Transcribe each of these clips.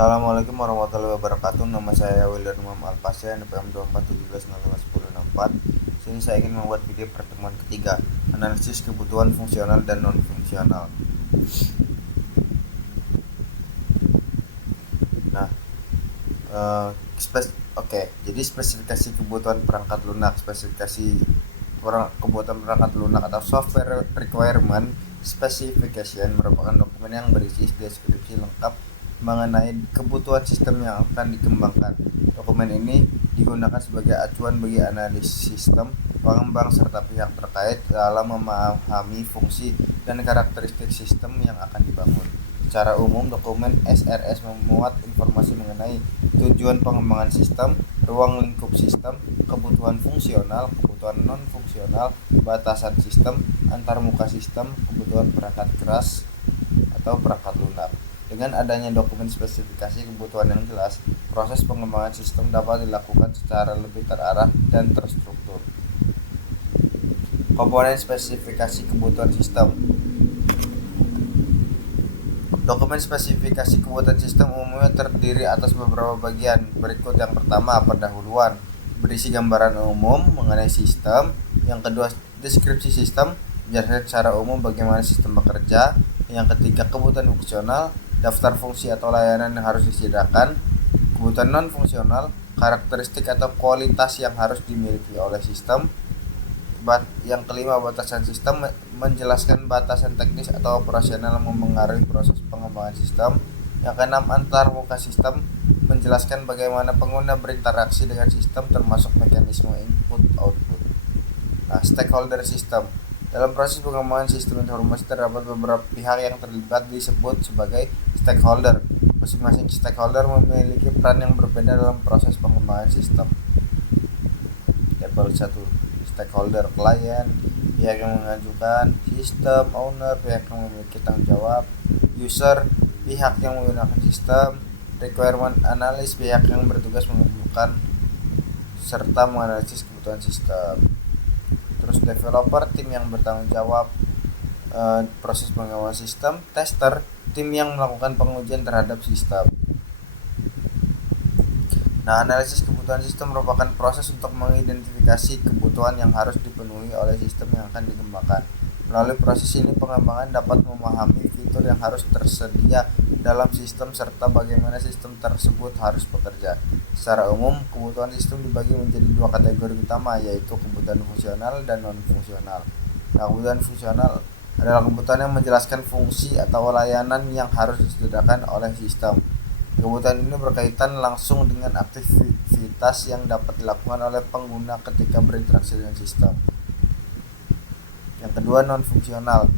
Assalamualaikum warahmatullahi wabarakatuh. Nama saya Wildan Imam Alpasya, NPM 2417651064. Sini saya ingin membuat video pertemuan ketiga, analisis kebutuhan fungsional dan non-fungsional. Nah, jadi spesifikasi kebutuhan perangkat lunak, kebutuhan perangkat lunak atau software requirement specification merupakan dokumen yang berisi deskripsi lengkap mengenai kebutuhan sistem yang akan dikembangkan. Dokumen ini digunakan sebagai acuan bagi analis sistem, pengembang serta pihak terkait dalam memahami fungsi dan karakteristik sistem yang akan dibangun. Secara umum, dokumen SRS memuat informasi mengenai tujuan pengembangan sistem, ruang lingkup sistem, kebutuhan fungsional, kebutuhan non-fungsional, batasan sistem, antarmuka sistem, kebutuhan perangkat keras atau perangkat lunak. Dengan adanya dokumen spesifikasi kebutuhan yang jelas, proses pengembangan sistem dapat dilakukan secara lebih terarah dan terstruktur. Komponen spesifikasi kebutuhan sistem. Dokumen spesifikasi kebutuhan sistem umumnya terdiri atas beberapa bagian. Berikut yang pertama, pendahuluan, berisi gambaran umum mengenai sistem. Yang kedua, deskripsi sistem, menjelaskan secara umum bagaimana sistem bekerja. Yang ketiga, kebutuhan fungsional, daftar fungsi atau layanan yang harus disediakan. Kebutuhan non-fungsional, karakteristik atau kualitas yang harus dimiliki oleh sistem. Yang kelima, batasan sistem, menjelaskan batasan teknis atau operasional yang mempengaruhi proses pengembangan sistem. Yang keenam, antarmuka sistem, menjelaskan bagaimana pengguna berinteraksi dengan sistem termasuk mekanisme input-output. Nah, stakeholder sistem. Dalam proses pengembangan sistem informasi terdapat beberapa pihak yang terlibat disebut sebagai stakeholder. Masing-masing stakeholder memiliki peran yang berbeda dalam proses pengembangan sistem. Level 1, stakeholder klien, pihak yang mengajukan, sistem owner, pihak yang memiliki tanggung jawab, user, pihak yang menggunakan sistem, requirement analyst, pihak yang bertugas mengumpulkan serta menganalisis kebutuhan sistem. Terus developer, tim yang bertanggung jawab proses pengembangan sistem. Tester, tim yang melakukan pengujian terhadap sistem. Nah, analisis kebutuhan sistem merupakan proses untuk mengidentifikasi kebutuhan yang harus dipenuhi oleh sistem yang akan dikembangkan. Melalui proses ini, pengembangan dapat memahami fitur yang harus tersedia dalam sistem serta bagaimana sistem tersebut harus bekerja. Secara umum, kebutuhan sistem dibagi menjadi dua kategori utama, yaitu kebutuhan fungsional dan non-fungsional. Nah, kebutuhan fungsional adalah kebutuhan yang menjelaskan fungsi atau layanan yang harus disediakan oleh sistem. Kebutuhan ini berkaitan langsung dengan aktivitas yang dapat dilakukan oleh pengguna ketika berinteraksi dengan sistem. Yang kedua, non-fungsional,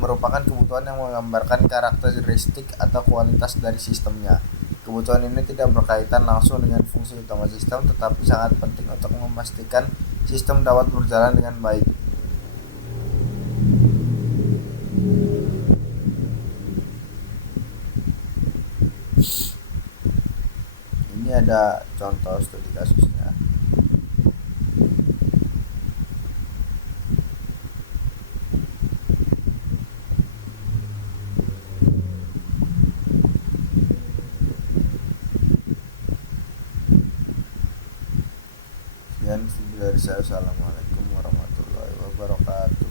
merupakan kebutuhan yang menggambarkan karakteristik atau kualitas dari sistemnya. Kebutuhan ini tidak berkaitan langsung dengan fungsi utama sistem, tetapi sangat penting untuk memastikan sistem dapat berjalan dengan baik. Ini ada contoh studi kasusnya. Sekian video dari saya. Assalamualaikum warahmatullahi wabarakatuh.